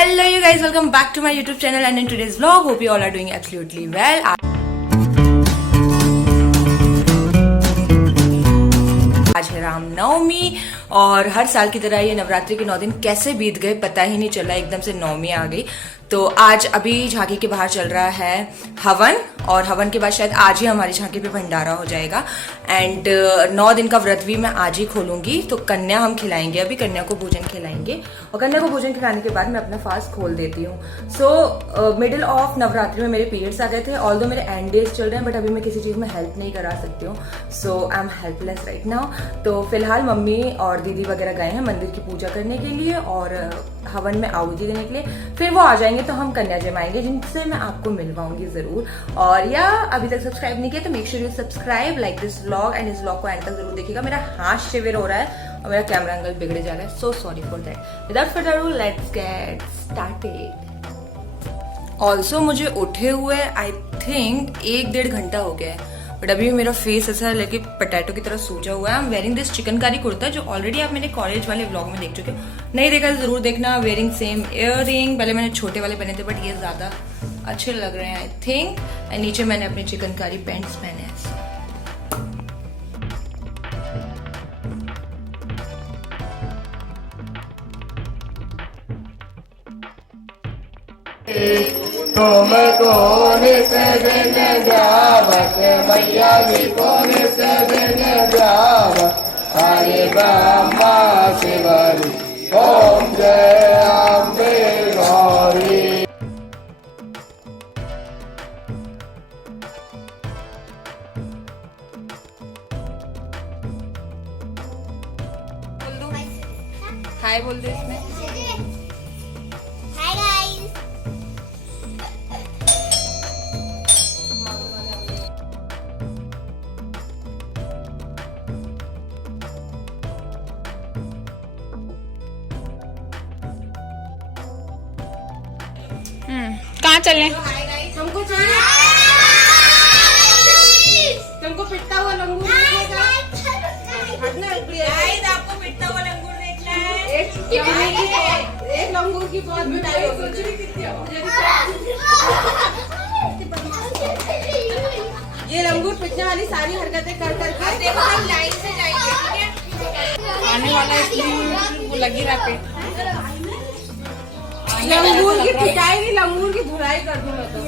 Hello you guys, welcome back to my YouTube channel and in today's vlog, hope you all are doing absolutely well. आज है रामनवमी और हर साल की तरह ये नवरात्रि के 9 दिन कैसे बीत गए पता ही नहीं चला, एकदम से नवमी आ गई। तो आज अभी झांकी के बाहर चल रहा है हवन और हवन के बाद शायद आज ही हमारी झांकी पे भंडारा हो जाएगा। एंड 9 दिन का व्रत भी मैं आज ही खोलूंगी। तो कन्या हम खिलाएंगे, अभी कन्या को भोजन खिलाएंगे और कन्या को भोजन खिलाने के बाद मैं अपना फास्ट खोल देती हूँ। सो मिडिल ऑफ नवरात्रि में मेरे पीरियड्स आ गए थे, ऑल्दो मेरे एंड डेज चल रहे हैं, बट अभी मैं किसी चीज में हेल्प नहीं करा सकती हूँ। So I am helpless right now. तो फिलहाल मम्मी और दीदी वगैरह गए हैं मंदिर की पूजा करने के लिए और हवन में आहुति देने के लिए। फिर वो आ जाएंगे तो हम कन्या जमाएंगे, जिनसे मैं आपको मिलवाऊंगी जरूर। और या अभी तक सब्सक्राइब नहीं किया तो make sure you subscribe, like this vlog and इस व्लॉग को एंड तक जरूर देखिएगा। मेरा हाथ शिविर हो रहा है और मेरा कैमरा एंगल बिगड़े जा रहा है, so sorry for that. Without further ado let's get started. Also मुझे उठे हुए आई थिंक 1-1.5 घंटा हो गया है, बट अभी मेरा फेस ऐसा लेके पटैटो की तरह सूजा हुआ है। I am wearing this chikankari kurta जो ऑलरेडी आप मेरे कॉलेज वाले व्लॉग में देख चुके हो, नहीं देखा तो जरूर देखना। वेयरिंग सेम इयररिंग, पहले मैंने छोटे वाले पहने थे बट ये ज्यादा अच्छे लग रहे हैं आई थिंक। एंड नीचे मैंने अपने चिकनकारी पैंट्स पहने हैं। तुम कौन से दिन जावत मैया जी कौन से दिन जावत हरे ब्रह्मा शिवरी ओम जय अम्बे गौरी। हाय बोल दे इसमें। कहाँ चले? हमको चाहिए, तुमको पिटता हुआ लंगूर देखना है। आपको पिटता हुआ लंगूर देखना है। एक लंगूर की बहुत मिठाई होगी। ये लंगूर पिटने वाली सारी हरकतें कर करके देखो, हम लाइन से जाएंगे, ठीक है? आने वाला इसलिए वो लगी रहते। लंगूर की पिटाई नहीं, लंगूर की धुलाई कर दूँ मैं तो।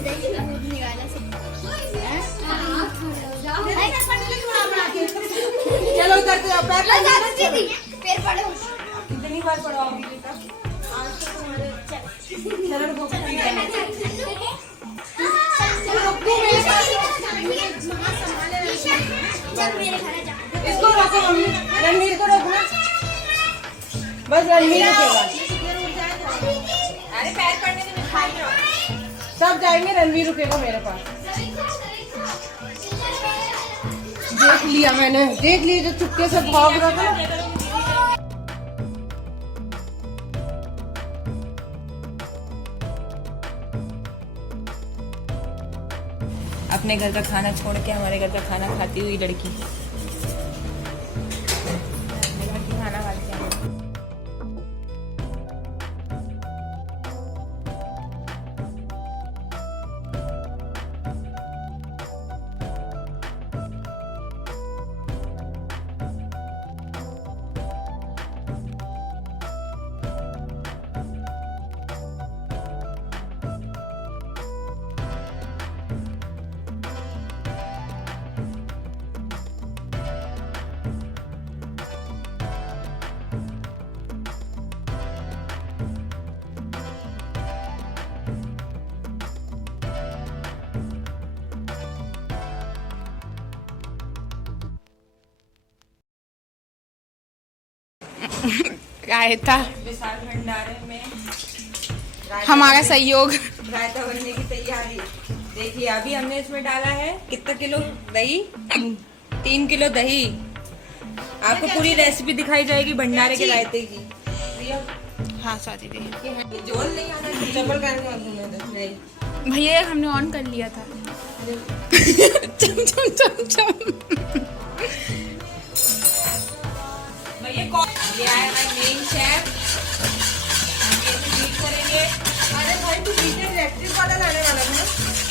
चलो उधर से पैर पड़ो। कितनी बार पढ़ाओगी बेटा? इसको रखो मम्मी, रणवीर को रखो, बस रणवीर रुकेगा। अरे पैर पड़ने से मिठाई सब जाएंगे, रणवीर रुकेगा मेरे पास। देख लिया मैंने, देख लिया जो चुपके से भाग रहा था। अपने घर का खाना छोड़ के हमारे घर का खाना खाती हुई लड़की। खाना खाती है। रायता विशाल भंडारे में हमारा सहयोग। रायता बनने की तैयारी देखिए। अभी हमने इसमें डाला है कितना किलो दही? 3 किलो दही। आपको पूरी रेसिपी दिखाई जाएगी भंडारे के रायते की। हाँ स्वाति दी, जोल नहीं आना, चप्पल पहन भैया हमने ऑन कर लिया था। चम चम चम चम। भैया ये आया हमारे मेन शेफ, ये बीट करेंगे। इलेक्ट्रिक वाला लाने वाला था ना।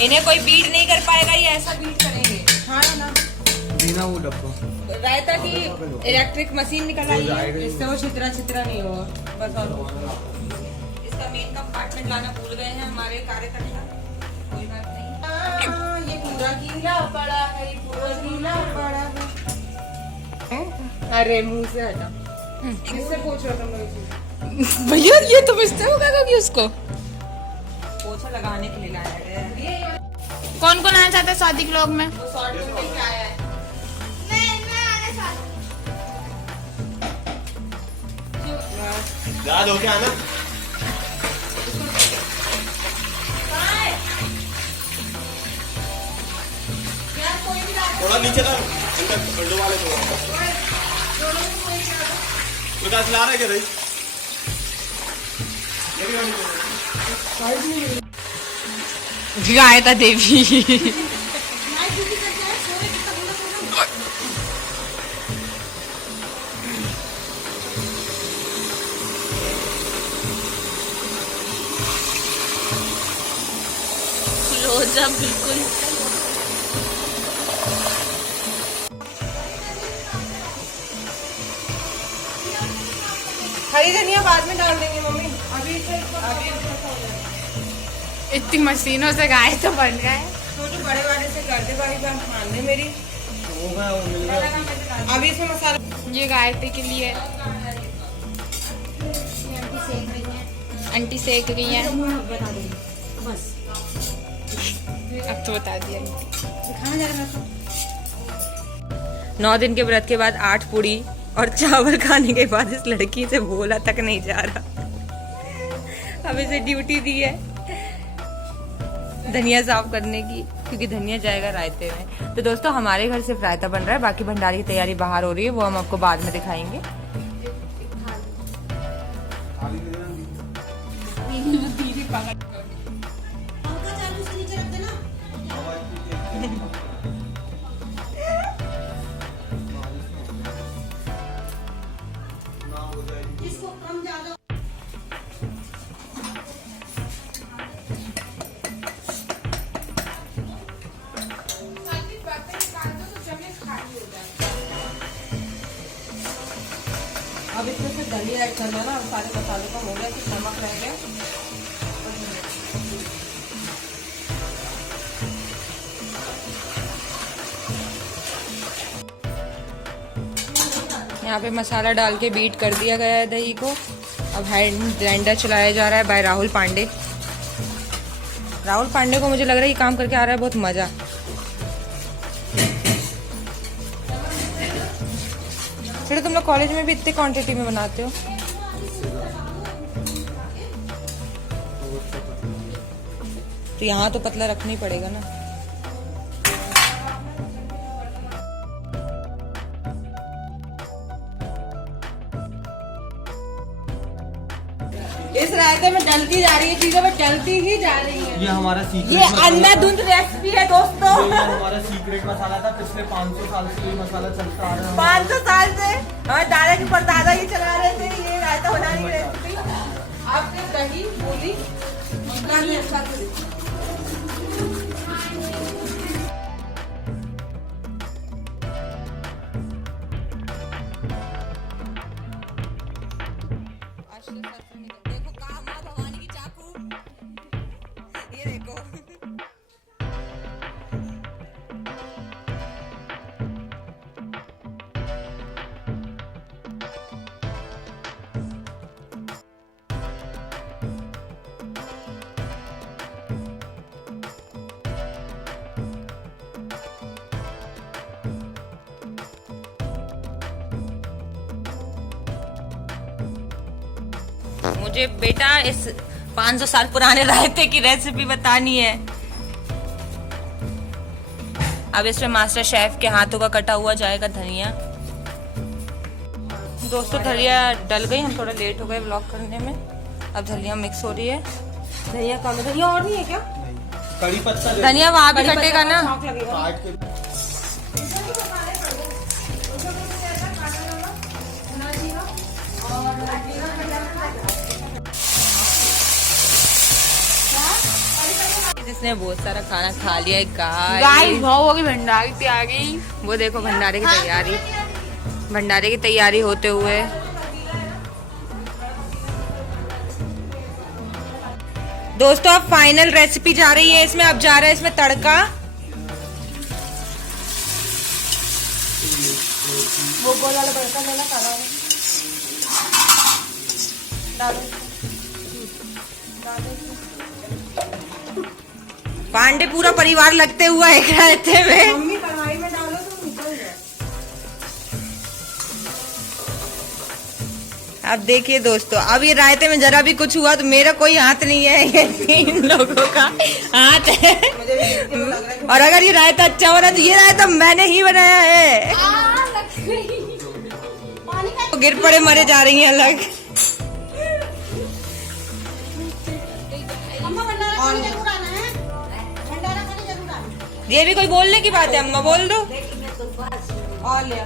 इन्हें कोई बीट नहीं कर पाएगा, ये ऐसा बीट करेंगे। हाँ ना बिना वो डब्बा रायता की इलेक्ट्रिक मशीन निकल आई है, इससे वो छितरा छितरा नहीं होगा बस। और इसका मेन कंपार्टमेंट लाना भूल गए हैं हमारे कार्यकर्ता, कोई बात नहीं। ये पूरा गीला पड़ा है, ये पूरा गीला पड़ा है। अरे मुंह से हटा, किससे पूछ रहा था मैं? भैया ये तो बचता होगा क्योंकि उसको पोछा लगाने के लिए लाया गया है। कौन कौन आना चाहता है शादी के लोग में? वो शॉर्ट में क्या आया है? याद हो क्या आना? थोड़ा नीचे था अंडो वाले प्रकाश ला रहा है क्या भाई? गायता देवी। रोजा बिल्कुल हरी धनिया बाद में डाल देंगे मम्मी, अभी इतनी मशीनों से गाय तो बन गए। छोटे बड़े वाले से कर दे भाई, मान दे मेरी। अभी इसमें मसाला ये गायत्री के लिए आंटी सेक रही है। अब तो बता दिया। 9 दिन के व्रत के बाद 8 पूड़ी और चावल खाने के बाद इस लड़की से बोला तक नहीं जा रहा। अब इसे ड्यूटी दी है धनिया साफ करने की, क्योंकि धनिया जाएगा रायते में। तो दोस्तों हमारे घर सिर्फ रायता बन रहा है, बाकी भंडारे की तैयारी बाहर हो रही है, वो हम आपको बाद में दिखाएंगे। अब इसमें से धनिया ऐड करना ना। अब सारे मसालों का हो गया, कि नमक रह गया। यहाँ पे मसाला डाल के बीट कर दिया गया है दही को। अब हैंड ग्राइंडर चलाया जा रहा है बाय राहुल पांडे। राहुल पांडे को मुझे लग रहा है ये काम करके आ रहा है बहुत मजा। चलो तुम लोग कॉलेज में भी इतनी क्वांटिटी में बनाते हो। तो यहाँ तो पतला रखना ही पड़ेगा ना। इस रायते में डलती जा रही है चीजें, बस डलती ही जा रही है। ये हमारा सीक्रेट, ये अंधाधुंध रेसिपी है दोस्तों। ये हमारा सीक्रेट मसाला था। पिछले 500 साल से ये मसाला चलता आ रहा है। 500 साल से हमारे दादा की परदादा ही चला रहे थे ये रायता बनाने की रेसिपी। आपने दही मूली भी अच्छा से देखो कहाँ माँ भवानी की चाकू, ये देखो। मुझे बेटा इस 500 साल पुराने रायते की रेसिपी बतानी है। अब इसमें मास्टर शेफ के हाथों का कटा हुआ जाएगा धनिया। दोस्तों धनिया डल गई, हम थोड़ा लेट हो गए व्लॉग करने में। अब धनिया मिक्स हो रही है। धनिया कम है। धनिया और नहीं है क्या? कड़ी पत्ता धनिया वहां भी कटेगा ना। शौक लगेगा। काट के इसने बहुत सारा खाना खा लिया है गाइस गाइस। भाव होगी भंडारी तैयारी। वो देखो भंडारे की तैयारी, भंडारे की तैयारी होते हुए। दोस्तों अब फाइनल रेसिपी जा रही है इसमें, अब जा रहा है इसमें तड़का। वो गोल वाला बर्तन लेना काला वाला। डालो पांडे पूरा परिवार लगते हुआ एक रहते में। मम्मी कढ़ाई में डालो तो निकल जाए। अब देखिए दोस्तों, अब ये रायते में जरा भी कुछ हुआ तो मेरा कोई हाथ नहीं है, ये 3 लोगों का हाथ है। और अगर ये रायता अच्छा बना तो ये रायता मैंने ही बनाया है। तो गिर पड़े मरे जा रही हैं अलग। अम्मा भंडारा खाने जरूर आना है, भंडारा खाने जरूर आना। ये भी कोई बोलने की बात है? अम्मा बोल दो। और ले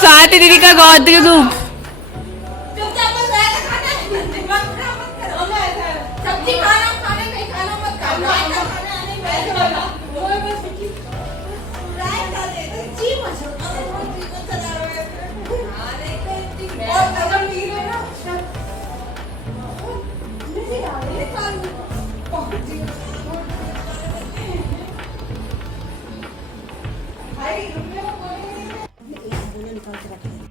स्वाति दीदी का गोद के धूप। सब्जी खाना खाने नहीं खाना मत खाना।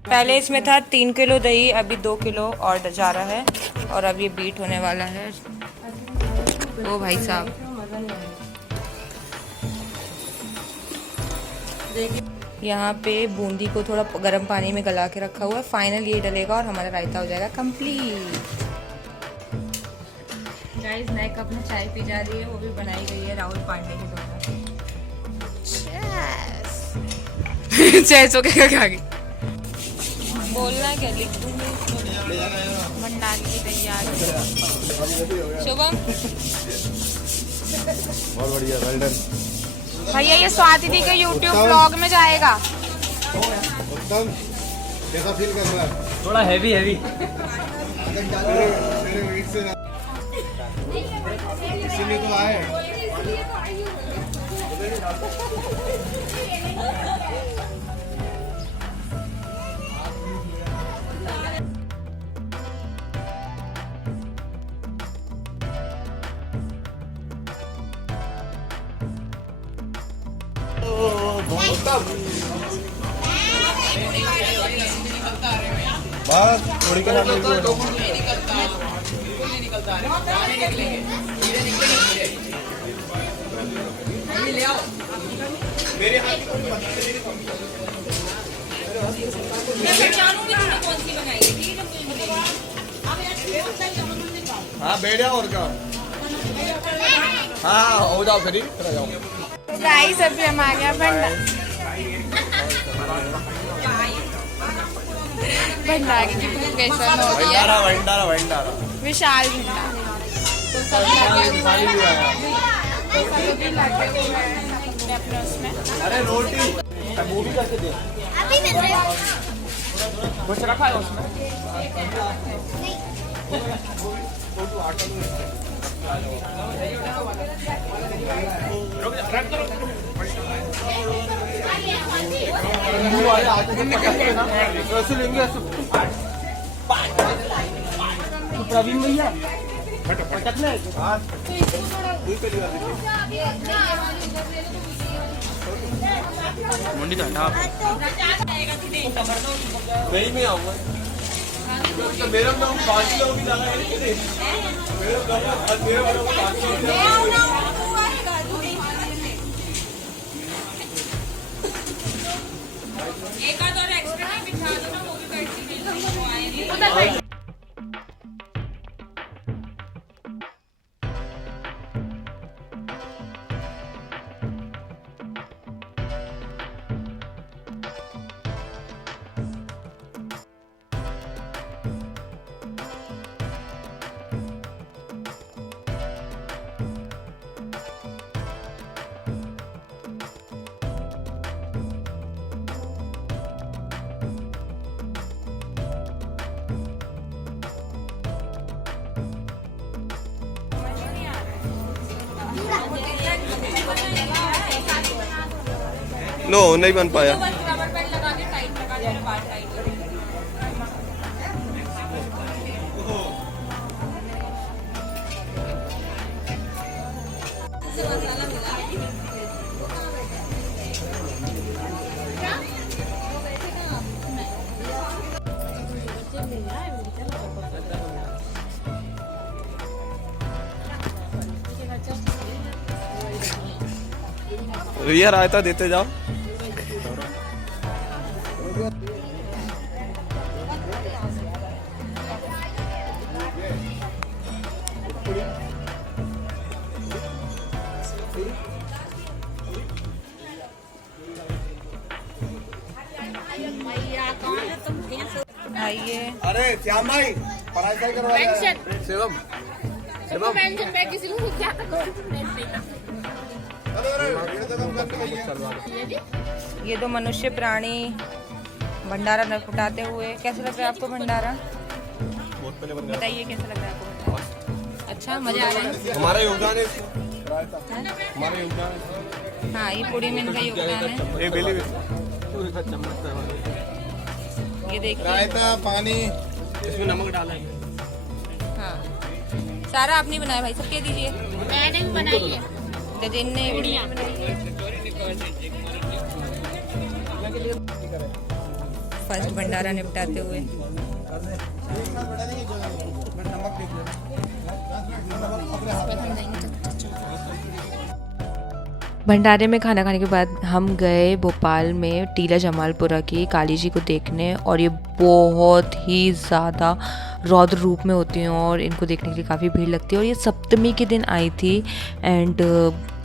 पहले इसमें था 3 किलो दही, अभी 2 किलो और जा रहा है और अब ये बीट होने वाला है। ओ भाई साहब, यहाँ पे बूंदी को थोड़ा गर्म पानी में गला के रखा हुआ है। फाइनल ये डलेगा और हमारा रायता हो जाएगा कंप्लीट। गाइस नए कप में चाय पी जा रही है, वो भी बनाई गई है राहुल पांडे के द्वारा। चैस ओके खा गई। बोलना क्या, लिख दूंगी। भंडारी की तैयारी। शुभम बहुत बढ़िया, वेल डन। भैया ये स्वाति दी के YouTube ब्लॉग में जाएगा। उत्तम, कैसा फील कर रहा है? थोड़ा हैवी हैवी। मेरे वेट से इसीलिए तो आए। बस थोड़ी के हाँ बैठ जाओ और क्या। हाँ हो जाओ फ्री, चला जाओ। तो गाइस अभी हम आ गया भंडारी की प्रिपरेशन हो रही है। भंडारा विशाल भंडारी। तो सब भी लगे हुए हैं अपने उसमें। अरे रोटी वो भी करके दे, कुछ रखा है उसमें। प्रवीण भैया मुंडी तो हटा नहीं मैं आऊंगा। मेरा नाम बाकी लोग भी जाना है, मेरा एक आध और एक्स्ट्रा बिठा दो ना, वो भी बैठ के नो नहीं बन पाया। रबर बैंड लगा के टाइट लगा देना, बाल टाइट रिया रायता देते जाओ। आइए। अरे श्याम भाई पढ़ाई सही करवा शिवम शिवम ये दो मनुष्य प्राणी भंडारा न फुटाते हुए, कैसे लग रहा है आपको भंडारा? बताइए कैसा लग रहा है आपको? अच्छा, मजा आ रहा है? हमारा योगदान है हमारा योगदान है। हाँ, ये पूरी में इनका योगदान है। ये बेली ये देखिए, रायता पानी इसमें नमक डाला है। हाँ सारा आपने बनाया भाई, सबके दीजिए। मैंने भी बनाई है। गजेन ने वीडियो बनाई है। फर्स्ट भंडारा निपटाते हुए भंडारे में खाना खाने के बाद हम गए भोपाल में टीला जमालपुरा की काली जी को देखने, और ये बहुत ही ज़्यादा रौद्र रूप में होती हैं और इनको देखने के लिए काफ़ी भीड़ लगती है। और ये सप्तमी के दिन आई थी एंड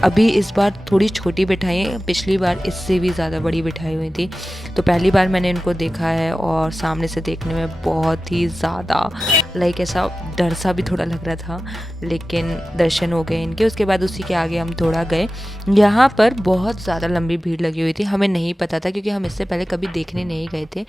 अभी इस बार थोड़ी छोटी बिठाई, पिछली बार इससे भी ज़्यादा बड़ी बिठाई हुई थी। तो पहली बार मैंने इनको देखा है और सामने से देखने में बहुत ही ज़्यादा लाइक ऐसा डर सा भी थोड़ा लग रहा था, लेकिन दर्शन हो गए इनके। उसके बाद उसी के आगे हम थोड़ा गए। यहाँ पर बहुत ज़्यादा लंबी भीड़ लगी हुई थी, हमें नहीं पता था क्योंकि हम इससे पहले कभी देखने नहीं गए थे।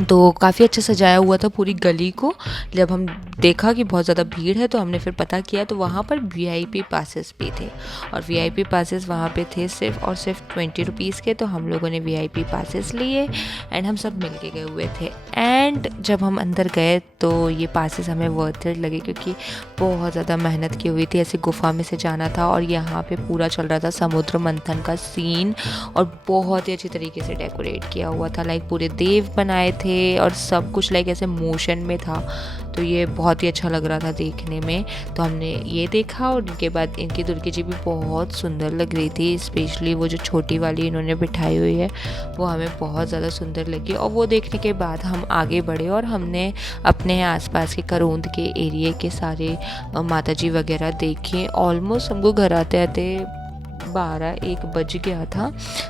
तो काफ़ी अच्छा सजाया हुआ था पूरी गली को। जब हम देखा कि बहुत ज़्यादा भीड़ है तो हमने फिर पता किया, तो वहाँ पर वीआईपी पासेस भी थे, और वीआईपी पासेस वहाँ पे थे सिर्फ और सिर्फ 20 रुपीज़ के। तो हम लोगों ने वीआईपी पासेस लिए एंड हम सब मिल के गए हुए थे। एंड जब हम अंदर गए तो ये पासेस हमें वर्थ इट लगे क्योंकि बहुत ज़्यादा मेहनत की हुई थी। ऐसे गुफा में से जाना था और यहाँ पे पूरा चल रहा था समुद्र मंथन का सीन, और बहुत ही अच्छी तरीके से डेकोरेट किया हुआ था। लाइक पूरे देव बनाए थे और सब कुछ लाइक ऐसे मोशन में था, तो ये बहुत ही अच्छा लग रहा था देखने में। तो हमने ये देखा और इनके बाद इनकी दुर्गी जी भी बहुत सुंदर लग रही थी, स्पेशली वो जो छोटी वाली इन्होंने बिठाई हुई है वो हमें बहुत ज़्यादा सुंदर लगी। और वो देखने के बाद हम आगे बढ़े और हमने अपने आसपास के करौंद के एरिया के सारे माता जी वगैरह देखे। ऑलमोस्ट हमको घर आते आते 12-1 बज गया था।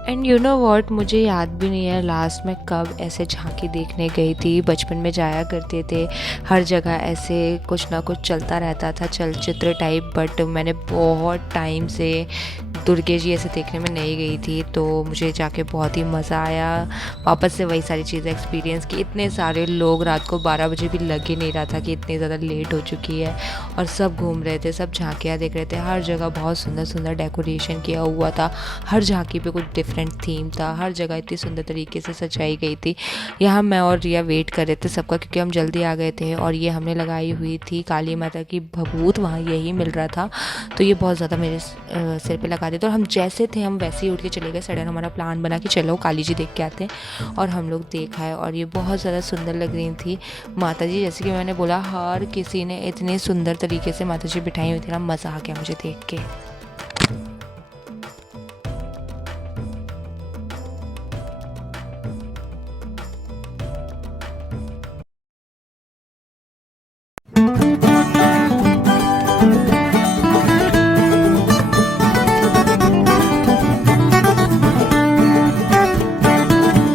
एंड यू नो व्हाट, मुझे याद भी नहीं है लास्ट में कब ऐसे झांकी देखने गई थी। बचपन में जाया करते थे, हर जगह ऐसे कुछ ना कुछ चलता रहता था चलचित्र टाइप, बट मैंने बहुत टाइम से दुर्गे जी ऐसे देखने में नहीं गई थी। तो मुझे जाके बहुत ही मज़ा आया, वापस से वही सारी चीज़ें एक्सपीरियंस की। इतने सारे लोग, रात को 12 बजे भी लग ही नहीं रहा था कि इतनी ज़्यादा लेट हो चुकी है, और सब घूम रहे थे, सब झांकियाँ देख रहे थे। हर जगह बहुत सुंदर सुंदर डेकोरेशन किया हुआ था, हर झांकी पे कुछ डिफरेंट थीम था, हर जगह इतनी सुंदर तरीके से सजाई गई थी। यहाँ मैं और रिया वेट कर रहे थे सबका क्योंकि हम जल्दी आ गए थे, और ये हमने लगाई हुई थी काली माता की भभूत, वहाँ यही मिल रहा था। तो ये बहुत ज़्यादा मेरे सिर पे लगा देते, और हम जैसे थे हम वैसे ही उठ के चले गए। सडन हमारा प्लान बना कि चलो काली जी देख के आते हैं, और हम लोग देखा है और ये बहुत ज़्यादा सुंदर लग रही थी माता जी। जैसे कि मैंने बोला, हर किसी ने इतने सुंदर तरीके से माता जी बिठाई हुई थी ना, मज़ा आ गया मुझे देख के।